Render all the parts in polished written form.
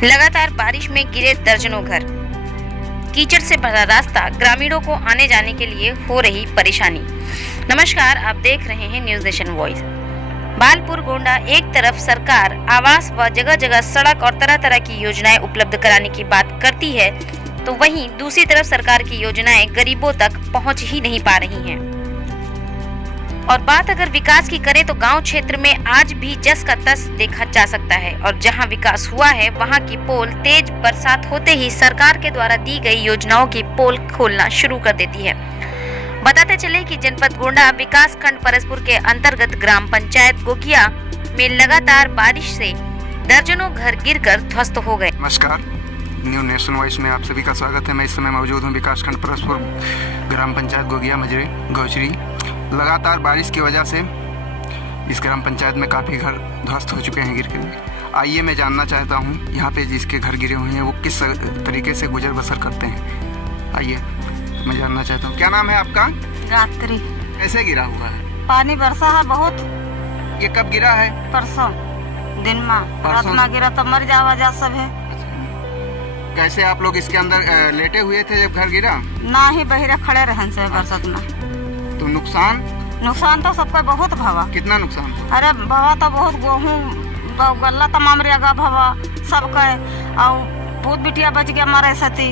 लगातार बारिश में गिरे दर्जनों घर, कीचड़ से भरा रास्ता, ग्रामीणों को आने जाने के लिए हो रही परेशानी। नमस्कार, आप देख रहे हैं news nation voice. Balpur Gonda एक तरफ सरकार आवास व जगह जगह सड़क और तरह तरह की योजनाएं उपलब्ध कराने की बात करती है, तो वहीं दूसरी तरफ सरकार की योजनाएं गरीबों तक पहुंच ही नहीं पा रही हैं। और बात अगर विकास की करें तो गांव क्षेत्र में आज भी जस का तस देखा जा सकता है, और जहां विकास हुआ है वहां की पोल तेज बरसात होते ही सरकार के द्वारा दी गई योजनाओं की पोल खोलना शुरू कर देती है। बताते चले कि जनपद गोंडा विकास खंड परसपुर के अंतर्गत ग्राम पंचायत गोगिया में लगातार बारिश से दर्जनों घर गिरकर ध्वस्त हो गए। नमस्कार, न्यू नेशन वॉइस में आप सभी का स्वागत है। मैं इस समय मौजूद हूँ विकास खंड परसपुर ग्राम पंचायत गोगिया मजरे गौचरी। लगातार बारिश की वजह से इस ग्राम पंचायत में काफ़ी घर ध्वस्त हो चुके हैं गिर के। आइए मैं जानना चाहता हूँ यहाँ पे जिसके घर गिरे हुए हैं वो किस तरीके से गुजर बसर करते हैं। आइए मैं जानना चाहता हूँ, क्या नाम है आपका? गायत्री। कैसे गिरा हुआ है? पानी बरसा है बहुत। ये कब गिरा है? परसों दिन में। रात में गिरा तो मर जावा जा सब है। कैसे आप लोग इसके अंदर लेटे हुए थे जब घर गिरा? ना ही बहिरे खड़े रहन से बरसात में। तो नुकसान तो सबका बहुत भवा। कितना नुकसान? अरे भवा तो बहुत, गेहूँ गल्ला तमाम रेगा भवा सबका, और बहुत बिटिया बच गया मारे सती।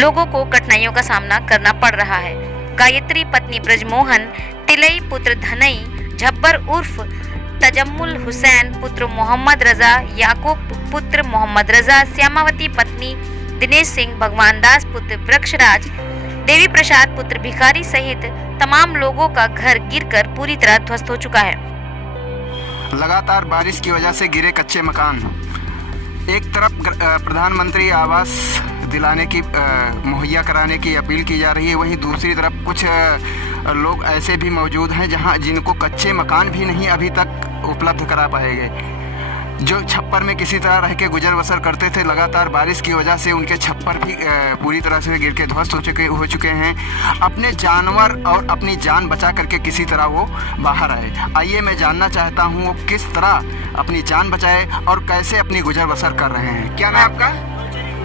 लोगों को कठिनाइयों का सामना करना पड़ रहा है। गायत्री पत्नी ब्रजमोहन, तिलई पुत्र धनई, झब्बर उर्फ तजम्मुल हुसैन पुत्र मोहम्मद रजा, याकूब पुत्र मोहम्मद रजा, श्यामावती पत्नी दिनेश सिंह, भगवान दास पुत्र वृक्षराज, देवी प्रसाद पुत्र भिखारी सहित तमाम लोगों का घर गिरकर पूरी तरह ध्वस्त हो चुका है। लगातार बारिश की वजह से गिरे कच्चे मकान। एक तरफ प्रधानमंत्री आवास दिलाने की मुहैया कराने की अपील की जा रही है, वहीं दूसरी तरफ कुछ लोग ऐसे भी मौजूद हैं जहां जिनको कच्चे मकान भी नहीं अभी तक उपलब्ध करा पाए गए, जो छप्पर में किसी तरह रह के गुजर बसर करते थे। लगातार बारिश की वजह से उनके छप्पर भी पूरी तरह से गिर के ध्वस्त हो चुके हैं। अपने जानवर और अपनी जान बचा करके किसी तरह वो बाहर आए। आइए मैं जानना चाहता हूँ वो किस तरह अपनी जान बचाए और कैसे अपनी गुजर बसर कर रहे हैं। क्या नाम आपका?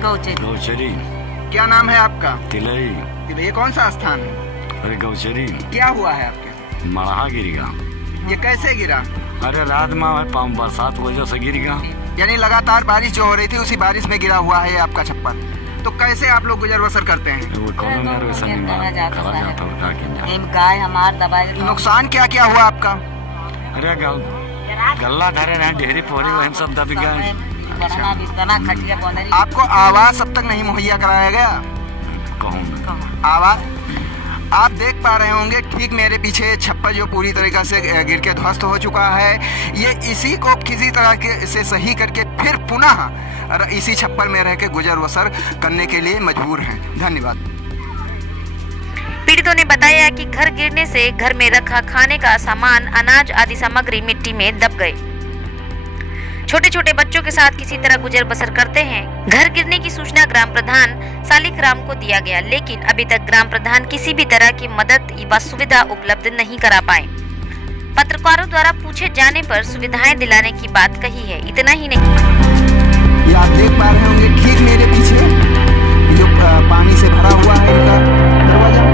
गौचरी। क्या नाम है आपका? तिलई। ये कौन सा स्थान है? अरे गौचरी। क्या हुआ है आपके? मड़हा गिर गया। ये कैसे गिरा? अरे रात में बरसात वजह से गिर गया। यानी लगातार बारिश जो हो रही थी उसी बारिश में गिरा हुआ है आपका छप्पर। तो कैसे आप लोग गुजर बसर करते हैं? गाय हमार दबाई। नुकसान क्या क्या हुआ आपका? अरे गल्ला धरे रहे, ढेरी पोरी वही सब दब गए। आपको आवास अब तक नहीं मुहैया कराया गया? कहूँ आवास आप देख पा रहे होंगे, ठीक मेरे पीछे छप्पर जो पूरी तरीके से गिर के ध्वस्त हो चुका है। ये इसी को किसी तरह से सही करके फिर पुनः इसी छप्पर में रह के गुजर बसर करने के लिए मजबूर हैं। धन्यवाद। पीड़ितों ने बताया कि घर गिरने से घर में रखा खाने का सामान, अनाज आदि सामग्री मिट्टी में दब गए। छोटे छोटे बच्चों के साथ किसी तरह गुजर बसर करते हैं। घर गिरने की सूचना ग्राम प्रधान सालिक राम को दिया गया, लेकिन अभी तक ग्राम प्रधान किसी भी तरह की मदद व सुविधा उपलब्ध नहीं करा पाए। पत्रकारों द्वारा पूछे जाने पर सुविधाएं दिलाने की बात कही है। इतना ही नहीं, ये आप देख पा रहे होंगे ठीक मेरे पीछे जो पानी से भरा हुआ है इनका दरवाजा।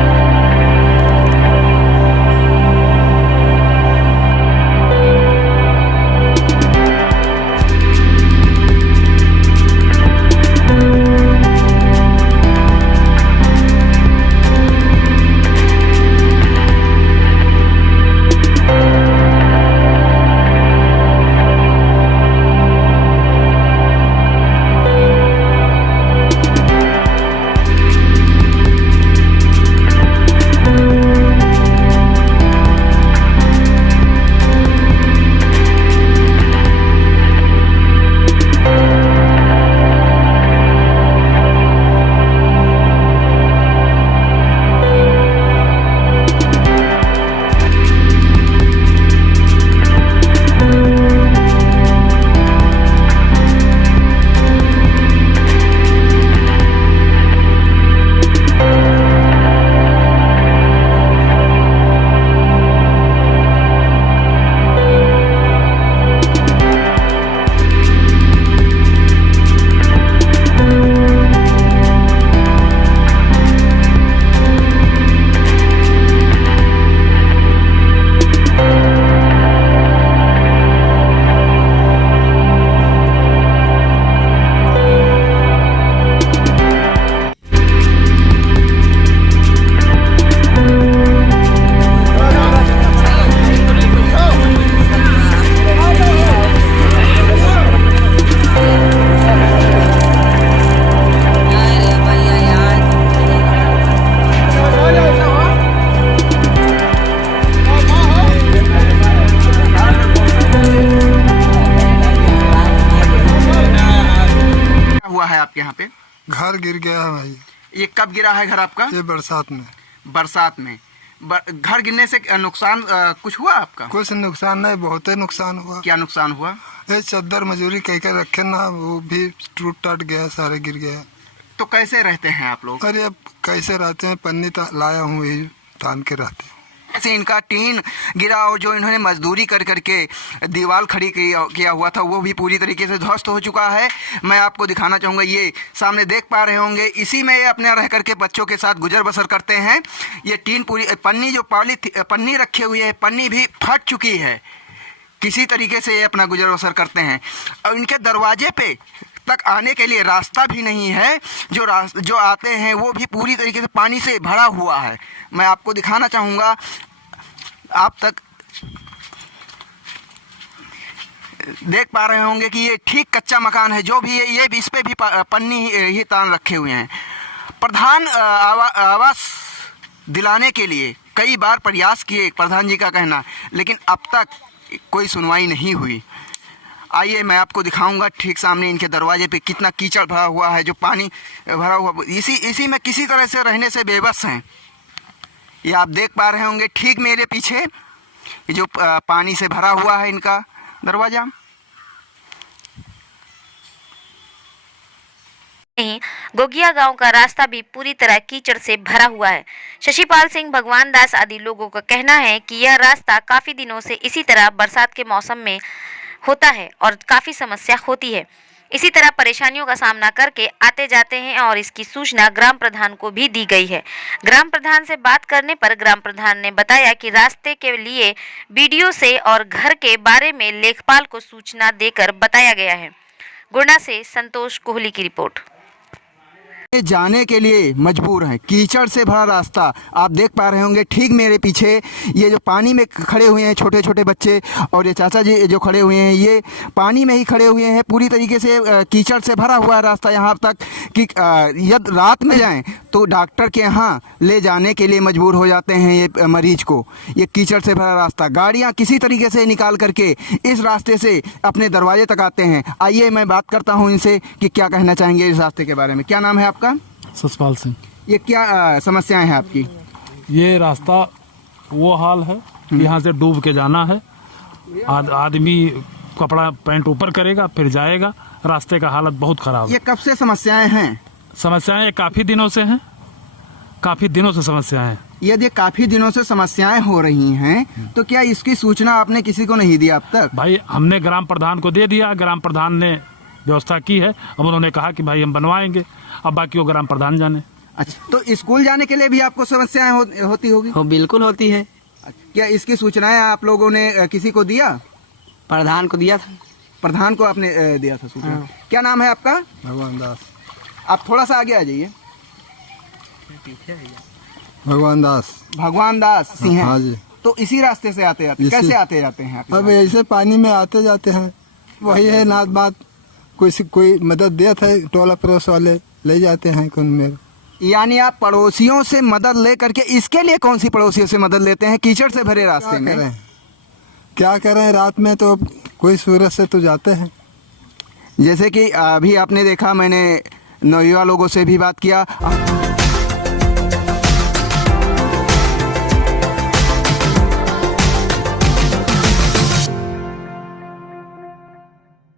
आपके यहाँ पे? घर गिर गया है भाई। ये कब गिरा है घर आपका? ये बरसात में। बरसात में घर गिरने से नुकसान कुछ हुआ आपका? कुछ नुकसान नहीं, बहुत ही नुकसान हुआ। क्या नुकसान हुआ? ये चादर मजूरी कह कर रखे ना, वो भी टूट टाट गया, सारे गिर गया। तो कैसे रहते हैं आप लोग? अरे अब कैसे रहते हैं, पन्नी लाया हूँ, यही तान के रहते हैं। ऐसे इनका टीन गिरा और जो इन्होंने मजदूरी कर करके दीवार खड़ी किया हुआ था वो भी पूरी तरीके से ध्वस्त हो चुका है। मैं आपको दिखाना चाहूँगा, ये सामने देख पा रहे होंगे, इसी में ये अपने रह करके बच्चों के साथ गुजर बसर करते हैं। ये टीन पूरी पन्नी जो पन्नी रखे हुए है, पन्नी भी फट चुकी है। किसी तरीके से ये अपना गुजर बसर करते हैं और इनके दरवाजे पे तक आने के लिए रास्ता भी नहीं है। जो आते हैं वो भी पूरी तरीके से पानी से भरा हुआ है। मैं आपको दिखाना चाहूँगा, आप तक देख पा रहे होंगे कि ये ठीक कच्चा मकान है। जो भी है ये भी, इस पे भी पन्नी ही तान रखे हुए हैं। प्रधान आवास दिलाने के लिए कई बार प्रयास किए, प्रधान जी का कहना, लेकिन अब तक कोई सुनवाई नहीं हुई। आइए मैं आपको दिखाऊंगा ठीक सामने इनके दरवाजे पे कितना कीचड़ भरा हुआ है, जो पानी भरा हुआ, इसी में किसी तरह से रहने से बेबस हैं। ये आप देख पा रहे होंगे ठीक मेरे पीछे जो पानी से भरा हुआ है इनका दरवाजा। गोगिया गांव का रास्ता भी पूरी तरह कीचड़ से भरा हुआ है। शशिपाल सिंह, भगवान दास आदि लोगों का कहना है कि यह रास्ता काफी दिनों से इसी तरह बरसात के मौसम में होता है और काफी समस्या होती है। इसी तरह परेशानियों का सामना करके आते जाते हैं और इसकी सूचना ग्राम प्रधान को भी दी गई है। ग्राम प्रधान से बात करने पर ग्राम प्रधान ने बताया कि रास्ते के लिए बीडीओ से और घर के बारे में लेखपाल को सूचना देकर बताया गया है। गुना से संतोष कोहली की रिपोर्ट। जाने के लिए मजबूर हैं, कीचड़ से भरा रास्ता आप देख पा रहे होंगे ठीक मेरे पीछे। ये जो पानी में खड़े हुए हैं छोटे छोटे बच्चे और ये चाचा जी जो खड़े हुए हैं, ये पानी में ही खड़े हुए हैं। पूरी तरीके से कीचड़ से भरा हुआ है रास्ता, यहाँ तक कि यदि रात में जाएं तो डॉक्टर के यहाँ ले जाने के लिए मजबूर हो जाते हैं ये मरीज को। ये कीचड़ से भरा रास्ता, गाड़ियाँ किसी तरीके से निकाल करके इस रास्ते से अपने दरवाजे तक आते हैं। आइए मैं बात करता हूँ इनसे कि क्या कहना चाहेंगे इस रास्ते के बारे में। क्या नाम है आपका? सतपाल सिंह। ये क्या समस्याएं हैं आपकी? ये रास्ता वो हाल है कि यहाँ से डूब के जाना है। आदमी कपड़ा पैंट ऊपर करेगा फिर जाएगा। रास्ते का हालत बहुत खराब है। ये कब से समस्याएं हैं? समस्याएं काफी दिनों से हैं, काफी दिनों से समस्याएं हैं। यदि काफी दिनों से समस्याएं हो रही हैं तो क्या इसकी सूचना आपने किसी को नहीं दी अब तक? भाई हमने ग्राम प्रधान को दे दिया, ग्राम प्रधान ने व्यवस्था की है। अब उन्होंने कहा कि भाई हम बनवाएंगे, अब बाकी वो ग्राम प्रधान जाने। अच्छा, तो स्कूल जाने के लिए भी आपको समस्याएं होती होगी? हो, बिल्कुल होती है। क्या इसकी सूचनाएं आप लोगों ने किसी को दिया? प्रधान को दिया था। प्रधान को आपने दिया था सूचना? हाँ। क्या नाम है आपका? भगवान दास। आप थोड़ा सा आगे आ जाइए। भगवान दास। भगवान दास सिंह। हाँ जी। तो इसी रास्ते से आते जाते, कैसे आते जाते हैं आप? अब ऐसे पानी में आते जाते हैं, वही है नाथ बात। कोई मदद दिया था, टोला पड़ोस वाले ले जाते हैं कौन में। यानी आप पड़ोसियों से मदद ले करके, इसके लिए कौन सी पड़ोसियों से मदद लेते हैं कीचड़ से भरे रास्ते में? क्या करें, रात में तो कोई सूरज से तो जाते हैं। जैसे कि अभी आपने देखा, मैंने नौयुवा लोगों से भी बात किया।